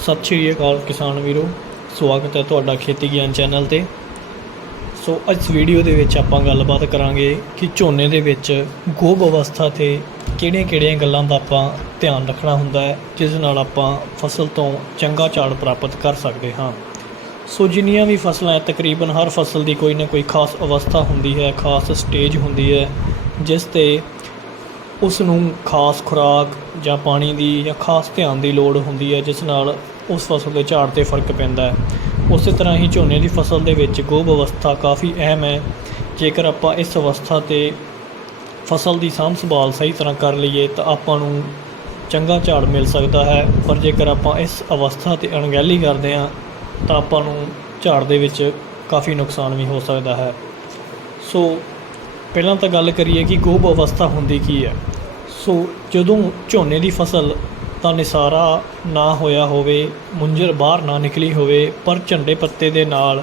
ਸਤਿ ਸ਼੍ਰੀ ਅਕਾਲ ਕਿਸਾਨ ਵੀਰੋ। ਸਵਾਗਤ ਹੈ ਤੁਹਾਡਾ ਖੇਤੀ ਗਿਆਨ ਚੈਨਲ ਤੇ। ਸੋ ਅੱਜ ਵੀਡੀਓ ਦੇ ਵਿੱਚ ਆਪਾਂ ਗੱਲਬਾਤ ਕਰਾਂਗੇ ਕਿ ਝੋਨੇ ਦੇ ਵਿੱਚ ਗੋਭ ਅਵਸਥਾ ਤੇ ਕਿਹੜੀਆਂ-ਕਿਹੜੀਆਂ ਗੱਲਾਂ ਦਾ ਆਪਾਂ ਧਿਆਨ ਰੱਖਣਾ ਹੁੰਦਾ ਹੈ, ਜਿਸ ਨਾਲ ਆਪਾਂ ਫਸਲ ਤੋਂ ਚੰਗਾ ਝਾੜ ਪ੍ਰਾਪਤ ਕਰ ਸਕਦੇ ਹਾਂ। ਸੋ ਜਿੰਨੀਆਂ ਵੀ ਫਸਲਾਂ ਹੈ, ਤਕਰੀਬਨ ਹਰ ਫਸਲ ਦੀ ਕੋਈ ਨਾ ਕੋਈ ਖਾਸ ਅਵਸਥਾ ਹੁੰਦੀ ਹੈ, ਖਾਸ ਸਟੇਜ ਹੁੰਦੀ ਹੈ, ਜਿਸ ਤੇ ਉਸ ਨੂੰ ਖਾਸ ਖੁਰਾਕ ਜਾਂ ਪਾਣੀ ਦੀ ਜਾਂ ਖਾਸ ਧਿਆਨ ਦੀ ਲੋੜ ਹੁੰਦੀ ਹੈ, ਜਿਸ ਨਾਲ ਉਸ ਫਸਲ ਦੇ ਝਾੜ ਤੇ ਫ਼ਰਕ ਪੈਂਦਾ ਹੈ। ਉਸੇ ਤਰ੍ਹਾਂ ਹੀ ਝੋਨੇ ਦੀ ਫਸਲ ਦੇ ਵਿੱਚ ਗੋਭ ਅਵਸਥਾ ਕਾਫੀ ਅਹਿਮ ਹੈ। ਜੇਕਰ ਆਪਾਂ ਇਸ ਅਵਸਥਾ ਤੇ ਫਸਲ ਦੀ ਸਾਂਭ ਸੰਭਾਲ ਸਹੀ ਤਰ੍ਹਾਂ ਕਰ ਲਈਏ, ਤਾਂ ਆਪਾਂ ਨੂੰ ਚੰਗਾ ਝਾੜ ਮਿਲ ਸਕਦਾ ਹੈ। ਪਰ ਜੇਕਰ ਆਪਾਂ ਇਸ ਅਵਸਥਾ ਤੇ ਅਣਗਹਿਲੀ ਕਰਦੇ ਹਾਂ, ਤਾਂ ਆਪਾਂ ਨੂੰ ਝਾੜ ਦੇ ਵਿੱਚ ਕਾਫੀ ਨੁਕਸਾਨ ਵੀ ਹੋ ਸਕਦਾ ਹੈ। ਸੋ ਪਹਿਲਾਂ ਤਾਂ ਗੱਲ ਕਰੀਏ ਕਿ ਗੋਭ ਅਵਸਥਾ ਹੁੰਦੀ ਕੀ ਹੈ? ਸੋ ਜਦੋਂ ਝੋਨੇ ਦੀ ਫਸਲ ਦਾ ਨਿਸਾਰਾ ਨਾ ਹੋਇਆ ਹੋਵੇ, ਮੁੰਜਰ ਬਾਹਰ ਨਾ ਨਿਕਲੀ ਹੋਵੇ, ਪਰ ਝੰਡੇ ਪੱਤੇ ਦੇ ਨਾਲ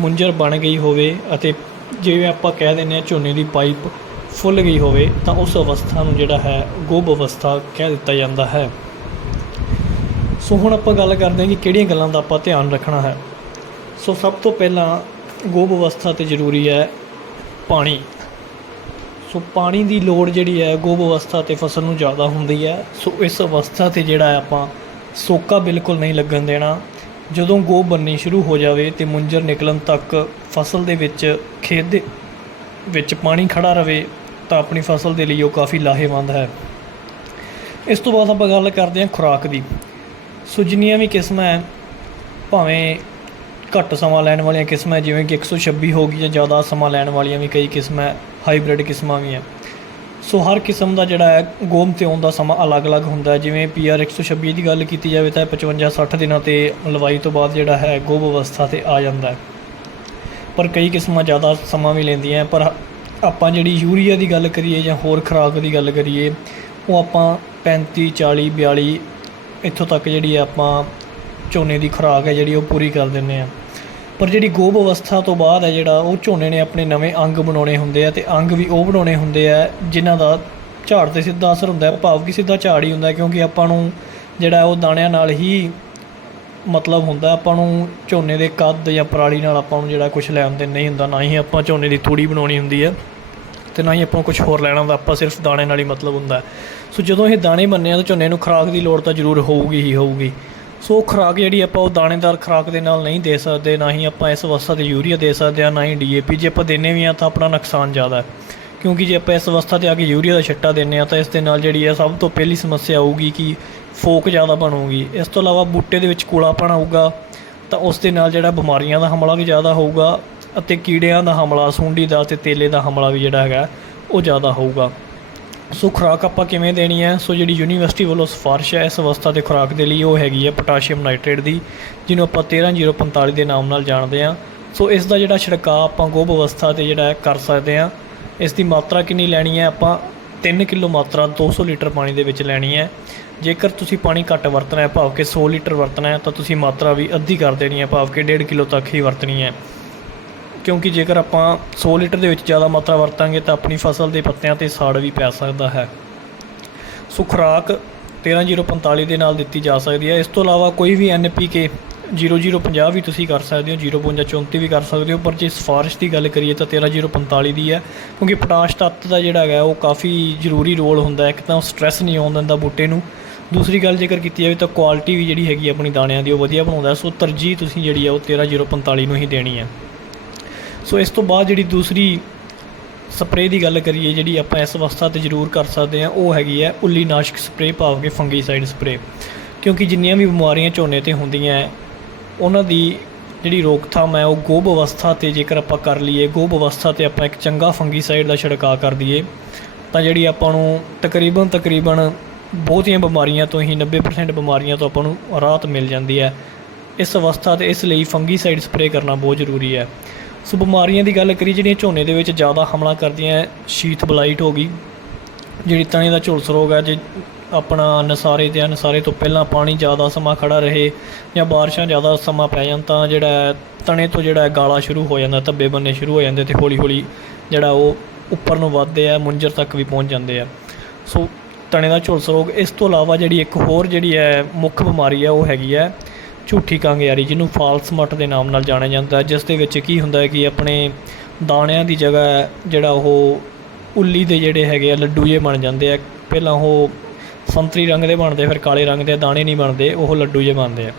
ਮੁੰਜਰ ਬਣ ਗਈ ਹੋਵੇ ਅਤੇ ਜਿਵੇਂ ਆਪਾਂ ਕਹਿ ਦਿੰਦੇ ਹਾਂ ਝੋਨੇ ਦੀ ਪਾਈਪ ਫੁੱਲ ਗਈ ਹੋਵੇ, ਤਾਂ ਉਸ ਅਵਸਥਾ ਨੂੰ ਜਿਹੜਾ ਹੈ ਗੋਭ ਅਵਸਥਾ ਕਹਿ ਦਿੱਤਾ ਜਾਂਦਾ ਹੈ। ਸੋ ਹੁਣ ਆਪਾਂ ਗੱਲ ਕਰਦੇ ਹਾਂ ਕਿ ਕਿਹੜੀਆਂ ਗੱਲਾਂ ਦਾ ਆਪਾਂ ਧਿਆਨ ਰੱਖਣਾ ਹੈ। ਸੋ ਸਭ ਤੋਂ ਪਹਿਲਾਂ ਗੋਭ ਅਵਸਥਾ ਤੇ ਜ਼ਰੂਰੀ ਹੈ ਪਾਣੀ। ਸੋ ਪਾਣੀ ਦੀ ਲੋੜ ਜਿਹੜੀ ਹੈ ਗੋਭ ਅਵਸਥਾ ਤੇ ਫਸਲ ਨੂੰ ਜ਼ਿਆਦਾ ਹੁੰਦੀ ਹੈ। ਸੋ ਇਸ ਅਵਸਥਾ ਤੇ ਜਿਹੜਾ ਹੈ, ਆਪਾਂ ਸੋਕਾ ਬਿਲਕੁਲ ਨਹੀਂ ਲੱਗਣ ਦੇਣਾ। ਜਦੋਂ ਗੋਭ ਬੰਨੀ ਸ਼ੁਰੂ ਹੋ ਜਾਵੇ ਤੇ ਮੁੰਜਰ ਨਿਕਲਣ ਤੱਕ ਫਸਲ ਦੇ ਵਿੱਚ, ਖੇਤ ਦੇ ਵਿੱਚ ਪਾਣੀ ਖੜਾ ਰਵੇ, ਤਾਂ ਆਪਣੀ ਫਸਲ ਦੇ ਲਈ ਉਹ ਕਾਫੀ ਲਾਹੇਵੰਦ ਹੈ। ਇਸ ਤੋਂ ਬਾਅਦ ਆਪਾਂ ਗੱਲ ਕਰਦੇ ਹਾਂ ਖੁਰਾਕ ਦੀ। ਸੋ ਜਿੰਨੀਆਂ ਵੀ ਕਿਸਮਾਂ ਹੈ, ਭਾਵੇਂ ਘੱਟ ਸਮਾਂ ਲੈਣ ਵਾਲੀਆਂ ਕਿਸਮਾਂ ਜਿਵੇਂ ਕਿ 126 ਹੋ ਗਈ ਜਾਂ ਜ਼ਿਆਦਾ ਸਮਾਂ ਲੈਣ ਵਾਲੀਆਂ ਵੀ ਕਈ ਕਿਸਮਾਂ ਹਾਈਬ੍ਰਿਡ ਕਿਸਮਾਂ ਵੀ ਹੈ ਸੋ ਹਰ ਕਿਸਮ ਦਾ ਜਿਹੜਾ ਹੈ, ਗੋਮ ਤੇ ਆਉਣ ਦਾ ਸਮਾਂ ਅਲੱਗ-ਅਲੱਗ ਹੁੰਦਾ ਹੈ। ਜਿਵੇਂ ਪੀਆਰ 126 ਦੀ ਗੱਲ ਕੀਤੀ ਜਾਵੇ ਤਾਂ 55-60 ਦਿਨਾਂ ਤੇ ਲਵਾਈ ਤੋਂ ਬਾਅਦ ਜਿਹੜਾ ਹੈ ਗੋਭ ਅਵਸਥਾ ਤੇ ਆ ਜਾਂਦਾ ਹੈ। ਪਰ ਕਈ ਕਿਸਮਾਂ ਜ਼ਿਆਦਾ ਸਮਾਂ ਵੀ ਲੈਂਦੀਆਂ ਪਰ ਆਪਾਂ ਜਿਹੜੀ ਯੂਰੀਆ ਦੀ ਗੱਲ ਕਰੀਏ ਜਾਂ ਹੋਰ ਖੁਰਾਕ ਦੀ ਗੱਲ ਕਰੀਏ, ਉਹ ਆਪਾਂ 35 40 42 ਇੱਥੋਂ ਤੱਕ ਜਿਹੜੀ ਹੈ ਆਪਾਂ ਝੋਨੇ ਦੀ ਖੁਰਾਕ ਹੈ, ਜਿਹੜੀ ਉਹ ਪੂਰੀ ਕਰ ਦਿੰਨੇ ਆ ਪਰ ਜਿਹੜੀ ਗੋਭ ਅਵਸਥਾ ਤੋਂ ਬਾਅਦ ਹੈ ਜਿਹੜਾ, ਉਹ ਝੋਨੇ ਨੇ ਆਪਣੇ ਨਵੇਂ ਅੰਗ ਬਣਾਉਣੇ ਹੁੰਦੇ ਆ ਤੇ ਅੰਗ ਵੀ ਉਹ ਬਣਾਉਣੇ ਹੁੰਦੇ ਆ, ਜਿਨ੍ਹਾਂ ਦਾ ਝਾੜ ਤੇ ਸਿੱਧਾ ਅਸਰ ਹੁੰਦਾ ਹੈ। ਭਾਵ ਕਿ ਸਿੱਧਾ ਝਾੜ ਹੀ ਹੁੰਦਾ ਕਿਉਂਕਿ ਆਪਾਂ ਨੂੰ ਜਿਹੜਾ ਉਹ ਦਾਣਿਆਂ ਨਾਲ ਹੀ ਮਤਲਬ ਹੁੰਦਾ, ਆਪਾਂ ਨੂੰ ਝੋਨੇ ਦੇ ਕੱਦ ਜਾਂ ਪਰਾਲੀ ਨਾਲ ਆਪਾਂ ਨੂੰ ਜਿਹੜਾ ਕੁਝ ਲੈਣ ਦੇ ਨਹੀਂ ਹੁੰਦਾ, ਨਾ ਹੀ ਆਪਾਂ ਝੋਨੇ ਦੀ ਤੂੜੀ ਬਣਾਉਣੀ ਹੁੰਦੀ ਹੈ ਤੇ ਨਾ ਹੀ ਆਪਾਂ ਕੁਝ ਹੋਰ ਲੈਣਾ ਹੁੰਦਾ, ਆਪਾਂ ਸਿਰਫ ਦਾਣੇ ਨਾਲ ਹੀ ਮਤਲਬ ਹੁੰਦਾ ਸੋ ਜਦੋਂ ਇਹ ਦਾਣੇ ਬੰਨੇ ਆ, ਤਾਂ ਝੋਨੇ ਨੂੰ ਖੁਰਾਕ ਦੀ ਲੋੜ ਤਾਂ ਜ਼ਰੂਰ ਹੋਊਗੀ ਹੀ ਹੋਊਗੀ। ਸੋ ਖੁਰਾਕ ਜਿਹੜੀ ਆਪਾਂ ਉਹ ਦਾਣੇਦਾਰ ਖੁਰਾਕ ਦੇ ਨਾਲ ਨਹੀਂ ਦੇ ਸਕਦੇ, ਨਾ ਹੀ ਆਪਾਂ ਇਸ ਅਵਸਥਾ ਤੇ ਯੂਰੀਆ ਦੇ ਸਕਦੇ ਆ, ਨਾ ਹੀ ਡੀਏਪੀ ਜੇ ਆਪਾਂ ਦਿੰਨੇ ਵੀ ਆ ਤਾਂ ਆਪਣਾ ਨੁਕਸਾਨ ਜ਼ਿਆਦਾ ਹੈ। ਕਿਉਂਕਿ ਜੇ ਆਪਾਂ ਇਸ ਅਵਸਥਾ ਤੇ ਆ ਕੇ ਯੂਰੀਆ ਦਾ ਛਿੱਟਾ ਦਿੰਨੇ ਆ ਤਾਂ ਇਸ ਦੇ ਨਾਲ ਜਿਹੜੀ ਆ ਸਭ ਤੋਂ ਪਹਿਲੀ ਸਮੱਸਿਆ ਆਊਗੀ ਕਿ ਫੋਕ ਜ਼ਿਆਦਾ ਬਣੂਗੀ। ਇਸ ਤੋਂ ਇਲਾਵਾ ਬੂਟੇ ਦੇ ਵਿੱਚ ਕੂਲਾਪਣ ਆਊਗਾ ਤਾਂ ਉਸ ਦੇ ਨਾਲ ਜਿਹੜਾ ਬਿਮਾਰੀਆਂ ਦਾ ਹਮਲਾ ਵੀ ਜ਼ਿਆਦਾ ਹੋਊਗਾ ਅਤੇ ਕੀੜਿਆਂ ਦਾ ਹਮਲਾ, ਸੁੰਡੀ ਦਾ ਤੇ ਤੇਲੇ ਦਾ ਹਮਲਾ ਵੀ ਜਿਹੜਾ ਹੈਗਾ ਉਹ ਜ਼ਿਆਦਾ ਹੋਊਗਾ। ਸੋ ਖੁਰਾਕ ਆਪਾਂ ਕਿਵੇਂ ਦੇਣੀ ਹੈ? ਸੋ ਜਿਹੜੀ ਯੂਨੀਵਰਸਿਟੀ ਵੱਲੋਂ ਸਿਫਾਰਿਸ਼ ਹੈ, ਇਸ ਅਵਸਥਾ ਦੇ ਖੁਰਾਕ ਦੇ ਲਈ ਉਹ ਹੈਗੀ ਹੈ ਪੋਟਾਸ਼ੀਅਮ ਨਾਈਟ੍ਰੇਟ ਦੀ, ਜਿਹਨੂੰ ਆਪਾਂ 13045 ਦੇ ਨਾਮ ਨਾਲ ਜਾਣਦੇ ਹਾਂ। ਸੋ ਇਸ ਦਾ ਜਿਹੜਾ ਛਿੜਕਾਅ ਆਪਾਂ ਗੋਭ ਅਵਸਥਾ ਤੇ ਜਿਹੜਾ ਕਰ ਸਕਦੇ ਹਾਂ। ਇਸ ਦੀ ਮਾਤਰਾ ਕਿੰਨੀ ਲੈਣੀ ਹੈ? ਆਪਾਂ 3 ਕਿਲੋ ਮਾਤਰਾ 200 ਲੀਟਰ ਪਾਣੀ ਦੇ ਵਿੱਚ ਲੈਣੀ ਹੈ। ਜੇਕਰ ਤੁਸੀਂ ਪਾਣੀ ਘੱਟ ਵਰਤਣਾ ਹੈ, ਭਾਵ ਕਿ 100 ਲੀਟਰ ਵਰਤਣਾ ਹੈ, ਤਾਂ ਤੁਸੀਂ ਮਾਤਰਾ ਵੀ ਅੱਧੀ ਕਰ ਦੇਣੀ ਹੈ, ਭਾਵ ਕਿ 1.5 ਕਿਲੋ ਤੱਕ ਹੀ ਵਰਤਣੀ ਹੈ। ਕਿਉਂਕਿ ਜੇਕਰ ਆਪਾਂ 100 ਲੀਟਰ ਦੇ ਵਿੱਚ ਜ਼ਿਆਦਾ ਮਾਤਰਾ ਵਰਤਾਂਗੇ ਤਾਂ ਆਪਣੀ ਫਸਲ ਦੇ ਪੱਤਿਆਂ ਤੇ ਸਾੜ ਵੀ ਪੈ ਸਕਦਾ ਹੈ। ਸੋ ਖੁਰਾਕ 13045 ਦੇ ਨਾਲ ਦਿੱਤੀ ਜਾ ਸਕਦੀ ਹੈ। ਇਸ ਤੋਂ ਇਲਾਵਾ ਕੋਈ ਵੀ NPK 0050 ਵੀ ਤੁਸੀਂ ਕਰ ਸਕਦੇ ਹੋ 05534 ਵੀ ਕਰ ਸਕਦੇ ਹੋ, ਪਰ ਜੇ ਸਿਫਾਰਿਸ਼ ਦੀ ਗੱਲ ਕਰੀਏ ਤਾਂ 13045 ਦੀ ਹੈ, ਕਿਉਂਕਿ ਪੋਟਾਸ਼ ਤੱਤ ਦਾ ਜਿਹੜਾ ਹੈਗਾ, ਉਹ ਕਾਫੀ ਜ਼ਰੂਰੀ ਰੋਲ ਹੁੰਦਾ ਹੈ। ਇੱਕ ਤਾਂ ਸਟ੍ਰੈਸ ਨਹੀਂ ਆਉਣ ਦਿੰਦਾ ਬੂਟੇ ਨੂੰ। ਦੂਸਰੀ ਗੱਲ ਜੇਕਰ ਕੀਤੀ ਜਾਵੇ ਤਾਂ ਕੁਆਲਿਟੀ ਵੀ ਜਿਹੜੀ ਹੈਗੀ ਆਪਣੀ ਦਾਣਿਆਂ ਦੀ ਉਹ ਵਧੀਆ ਬਣਾਉਂਦਾ ਸੋ ਤਰਜੀਹ ਤੁਸੀਂ ਜਿਹੜੀ ਆ ਉਹ 13045 ਨੂੰ ਹੀ ਦੇਣੀ ਹੈ। ਸੋ ਇਸ ਤੋਂ ਬਾਅਦ ਜਿਹੜੀ ਦੂਸਰੀ ਸਪਰੇਅ ਦੀ ਗੱਲ ਕਰੀਏ, ਜਿਹੜੀ ਆਪਾਂ ਇਸ ਅਵਸਥਾ ਤੇ ਜ਼ਰੂਰ ਕਰ ਸਕਦੇ ਹਾਂ, ਉਹ ਹੈਗੀ ਹੈ ਉੱਲੀ ਨਾਸ਼ਕ ਸਪਰੇਅ, ਭਾਵ ਕਿ ਫੰਗੀਸਾਈਡ ਸਪਰੇਅ। ਕਿਉਂਕਿ ਜਿੰਨੀਆਂ ਵੀ ਬਿਮਾਰੀਆਂ ਝੋਨੇ ਤੇ ਹੁੰਦੀਆਂ ਉਹਨਾਂ ਦੀ ਜਿਹੜੀ ਰੋਕਥਾਮ ਹੈ, ਉਹ ਗੋਭ ਅਵਸਥਾ ਤੇ ਜੇਕਰ ਆਪਾਂ ਕਰ ਲਈਏ, ਗੋਭ ਅਵਸਥਾ ਤੇ ਆਪਾਂ ਇੱਕ ਚੰਗਾ ਫੰਗੀਸਾਈਡ ਦਾ ਛਿੜਕਾਅ ਕਰ ਦਈਏ, ਤਾਂ ਜਿਹੜੀ ਆਪਾਂ ਨੂੰ ਤਕਰੀਬਨ ਤਕਰੀਬਨ ਬਹੁਤੀਆਂ ਬਿਮਾਰੀਆਂ ਤੋਂ ਹੀ 90% ਬਿਮਾਰੀਆਂ ਤੋਂ ਆਪਾਂ ਨੂੰ ਰਾਹਤ ਮਿਲ ਜਾਂਦੀ ਹੈ। ਇਸ ਅਵਸਥਾ ਤੇ ਇਸ ਲਈ ਫੰਗੀਸਾਈਡ ਸਪਰੇਅ ਕਰਨਾ ਬਹੁਤ ਜ਼ਰੂਰੀ ਹੈ। ਸੋ ਬਿਮਾਰੀਆਂ ਦੀ ਗੱਲ ਕਰੀ ਜਿਹੜੀਆਂ ਝੋਨੇ ਦੇ ਵਿੱਚ ਜ਼ਿਆਦਾ ਹਮਲਾ ਕਰਦੀਆਂ ਹੈ, ਸ਼ੀਥ ਬਲਾਈਟ ਹੋ ਗਈ ਜਿਹੜੀ ਤਣੇ ਦਾ ਝੁਲਸ ਰੋਗ ਹੈ ਜੇ ਆਪਣਾ ਨਸਾਰੇ ਤੇ ਨਸਾਰੇ ਤੋਂ ਪਹਿਲਾਂ ਪਾਣੀ ਜ਼ਿਆਦਾ ਸਮਾਂ ਖੜਾ ਰਹੇ ਜਾਂ ਬਾਰਿਸ਼ਾਂ ਜ਼ਿਆਦਾ ਸਮਾਂ ਪੈ ਜਾਣ ਤਾਂ ਜਿਹੜਾ ਤਣੇ ਤੋਂ ਜਿਹੜਾ ਗਾਲਾ ਸ਼ੁਰੂ ਹੋ ਜਾਂਦਾ ਧੱਬੇ ਬੰਨੇ ਸ਼ੁਰੂ ਹੋ ਜਾਂਦੇ ਤੇ ਹੌਲੀ ਹੌਲੀ ਜਿਹੜਾ ਉਹ ਉੱਪਰ ਨੂੰ ਵੱਧਦੇ ਆ ਮੁੰਜਰ ਤੱਕ ਵੀ ਪਹੁੰਚ ਜਾਂਦੇ ਆ। ਸੋ ਤਣੇ ਦਾ ਝੁਲਸ ਰੋਗ ਇਸ ਤੋਂ ਇਲਾਵਾ ਜਿਹੜੀ ਇੱਕ ਹੋਰ ਜਿਹੜੀ ਹੈ ਮੁੱਖ ਬਿਮਾਰੀ ਹੈ ਉਹ ਹੈਗੀ ਹੈ ਝੂਠੀ ਕਾਂਗਿਆਰੀ ਜਿਹਨੂੰ ਫਾਲਸ ਮਟ ਦੇ ਨਾਮ ਨਾਲ ਜਾਣਿਆ ਜਾਂਦਾ। ਜਿਸ ਦੇ ਵਿੱਚ ਕੀ ਹੁੰਦਾ ਹੈ ਕਿ ਆਪਣੇ ਦਾਣਿਆਂ ਦੀ ਜਗ੍ਹਾ ਜਿਹੜਾ ਉਹ ਉੱਲੀ ਦੇ ਜਿਹੜੇ ਹੈਗੇ ਆ, ਲੱਡੂ ਜੇ ਬਣ ਜਾਂਦੇ ਆ। ਪਹਿਲਾਂ ਉਹ ਸੰਤਰੀ ਰੰਗ ਦੇ ਬਣਦੇ, ਫਿਰ ਕਾਲੇ ਰੰਗ ਦੇ, ਦਾਣੇ ਨਹੀਂ ਬਣਦੇ, ਉਹ ਲੱਡੂ ਜੇ ਬਣਦੇ ਆ।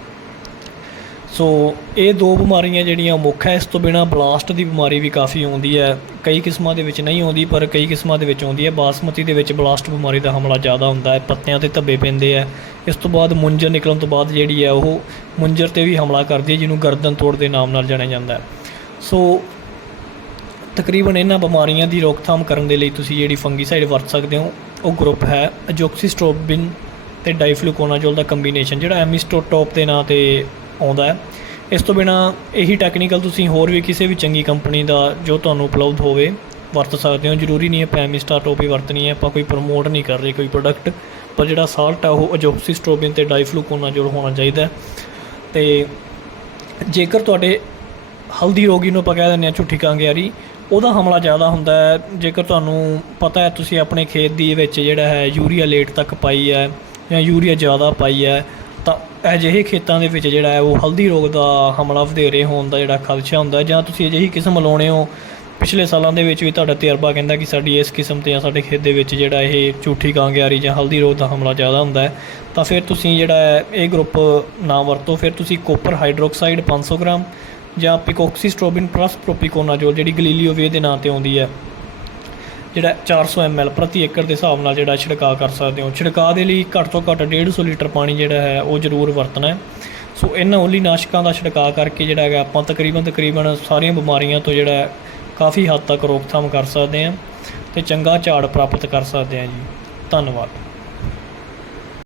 ਸੋ ਇਹ ਦੋ ਬਿਮਾਰੀਆਂ ਜਿਹੜੀਆਂ ਮੁੱਖ ਹੈ, ਇਸ ਤੋਂ ਬਿਨਾ ਬਲਾਸਟ ਦੀ ਬਿਮਾਰੀ ਵੀ ਕਾਫੀ ਆਉਂਦੀ ਹੈ। ਕਈ ਕਿਸਮਾਂ ਦੇ ਵਿੱਚ ਨਹੀਂ ਆਉਂਦੀ, ਪਰ ਕਈ ਕਿਸਮਾਂ ਦੇ ਵਿੱਚ ਆਉਂਦੀ ਹੈ। ਬਾਸਮਤੀ ਦੇ ਵਿੱਚ ਬਲਾਸਟ ਬਿਮਾਰੀ ਦਾ ਹਮਲਾ ਜ਼ਿਆਦਾ ਹੁੰਦਾ ਹੈ, ਪੱਤਿਆਂ ਤੇ ਧੱਬੇ ਪੈਂਦੇ ਆ ਇਸ ਤੋਂ ਬਾਅਦ ਮੁੰਜਰ ਨਿਕਲਣ ਤੋਂ ਬਾਅਦ ਜਿਹੜੀ ਹੈ, ਉਹ ਮੁੰਜਰ ਤੇ ਵੀ ਹਮਲਾ ਕਰਦੀ ਹੈ, ਜਿਹਨੂੰ ਗਰਦਨ ਤੋੜ ਦੇ ਨਾਮ ਨਾਲ ਜਾਣਿਆ ਜਾਂਦਾ ਹੈ। ਸੋ ਤਕਰੀਬਨ ਇਹਨਾਂ ਬਿਮਾਰੀਆਂ ਦੀ ਰੋਕਥਾਮ ਕਰਨ ਦੇ ਲਈ ਤੁਸੀਂ ਜਿਹੜੀ ਫੰਗੀਸਾਈਡ ਵਰਤ ਸਕਦੇ ਹੋ, ਉਹ ਗਰੁੱਪ ਹੈ ਅਜੋਕਸੀਸਟ੍ਰੋਬਿਨ ਤੇ ਡਾਈਫਲੂਕੋਨਾਜ਼ੋਲ ਦਾ ਕੰਬੀਨੇਸ਼ਨ, ਜਿਹੜਾ ਐਮਿਸਟੋਟੋਪ ਦੇ ਨਾਂ ਤੇ ਆਉਂਦਾ ਹੈ। ਇਸ ਤੋਂ ਬਿਨਾ ਇਹੀ ਟੈਕਨੀਕਲ ਤੁਸੀਂ ਹੋਰ ਵੀ ਕਿਸੇ ਵੀ ਚੰਗੀ ਕੰਪਨੀ ਦਾ ਜੋ ਤੁਹਾਨੂੰ ਉਪਲਬਧ ਹੋਵੇ ਵਰਤ ਸਕਦੇ ਹੋ। ਜ਼ਰੂਰੀ ਨਹੀਂ ਹੈ ਪੈਮਿਸਟਾਟੋਪ ਹੀ ਵਰਤਣੀ ਹੈ, ਆਪਾਂ ਕੋਈ ਪ੍ਰਮੋਟ ਨਹੀਂ ਕਰ ਰਹੇ ਕੋਈ ਪ੍ਰੋਡਕਟ ਪਰ ਜਿਹੜਾ ਸਾਲਟ ਆ ਉਹ ਅਜੋਕਸੀਸਟ੍ਰੋਬਿਨ ਤੇ ਡਾਈਫਲੂਕੋਨਾਜ਼ੋਲ ਹੋਣਾ ਚਾਹੀਦਾ ਹੈ। ਤੇ ਜੇਕਰ ਤੁਹਾਡੇ ਹਲਦੀ ਰੋਗੀ ਨੂੰ ਆਪਾਂ ਕਹਿ ਦਿੰਦੇ ਹਾਂ, ਝੂਠੀ ਕਾਂਗਿਆਰੀ, ਉਹਦਾ ਹਮਲਾ ਜ਼ਿਆਦਾ ਹੁੰਦਾ ਹੈ। ਜੇਕਰ ਤੁਹਾਨੂੰ ਪਤਾ ਹੈ, ਤੁਸੀਂ ਆਪਣੇ ਖੇਤ ਦੀ ਵਿੱਚ ਜਿਹੜਾ ਹੈ, ਯੂਰੀਆ ਲੇਟ ਤੱਕ ਪਾਈ ਹੈ ਜਾਂ ਯੂਰੀਆ ਜ਼ਿਆਦਾ ਪਾਈ ਹੈ ਤਾਂ ਅਜਿਹੇ ਖੇਤਾਂ ਦੇ ਵਿੱਚ ਜਿਹੜਾ ਹੈ ਉਹ ਹਲਦੀ ਰੋਗ ਦਾ ਹਮਲਾ ਵਧੇਰੇ ਹੋਣ ਦਾ ਜਿਹੜਾ ਖਦਸ਼ਾ ਹੁੰਦਾ ਜਾਂ ਤੁਸੀਂ ਅਜਿਹੀ ਕਿਸਮ ਲਾਉਣੇ ਹੋ, ਪਿਛਲੇ ਸਾਲਾਂ ਦੇ ਵਿੱਚ ਵੀ ਤੁਹਾਡਾ ਤਜਰਬਾ ਕਹਿੰਦਾ ਕਿ ਸਾਡੀ ਇਸ ਕਿਸਮ ਤੇ ਜਾਂ ਸਾਡੇ ਖੇਤ ਦੇ ਵਿੱਚ ਜਿਹੜਾ ਇਹ ਝੂਠੀ ਕਾਂਗਿਆਰੀ ਜਾਂ ਹਲਦੀ ਰੋਗ ਦਾ ਹਮਲਾ ਜ਼ਿਆਦਾ ਹੁੰਦਾ ਹੈ। ਤਾਂ ਫਿਰ ਤੁਸੀਂ ਜਿਹੜਾ ਹੈ ਇਹ ਗਰੁੱਪ ਨਾ ਵਰਤੋ। ਫਿਰ ਤੁਸੀਂ ਕੋਪਰ ਹਾਈਡਰੋਕਸਾਈਡ 500 ਗ੍ਰਾਮ ਜਾਂ ਪਿਕੋਕਸੀਸਟ੍ਰੋਬਿਨ ਪਲੱਸ ਪ੍ਰੋਪੀਕੋਨਾਜ਼ੋਲ, ਜਿਹੜੀ ਗਲੀਲੀਓਵੇ ਦੇ ਨਾਂ ਤੇ ਆਉਂਦੀ ਹੈ। ਜਿਹੜਾ 400 ml ਪ੍ਰਤੀ ਏਕੜ ਦੇ ਹਿਸਾਬ ਨਾਲ ਜਿਹੜਾ ਛਿੜਕਾਅ ਕਰ ਸਕਦੇ ਹੋ। ਛਿੜਕਾਅ ਦੇ ਲਈ ਘੱਟ ਤੋਂ ਘੱਟ 150 ਲੀਟਰ ਪਾਣੀ ਜਿਹੜਾ ਹੈ, ਉਹ ਜ਼ਰੂਰ ਵਰਤਣਾ ਹੈ। ਸੋ ਇਹਨਾਂ ਓਲੀ ਨਾਸ਼ਕਾਂ ਦਾ ਛਿੜਕਾਅ ਕਰਕੇ ਜਿਹੜਾ ਹੈਗਾ, ਆਪਾਂ ਤਕਰੀਬਨ ਤਕਰੀਬਨ ਸਾਰੀਆਂ ਬਿਮਾਰੀਆਂ ਤੋਂ ਜਿਹੜਾ ਕਾਫੀ ਹੱਦ ਤੱਕ ਰੋਕਥਾਮ ਕਰ ਸਕਦੇ ਹਾਂ ਤੇ ਚੰਗਾ ਝਾੜ ਪ੍ਰਾਪਤ ਕਰ ਸਕਦੇ ਹਾਂ ਜੀ। ਧੰਨਵਾਦ।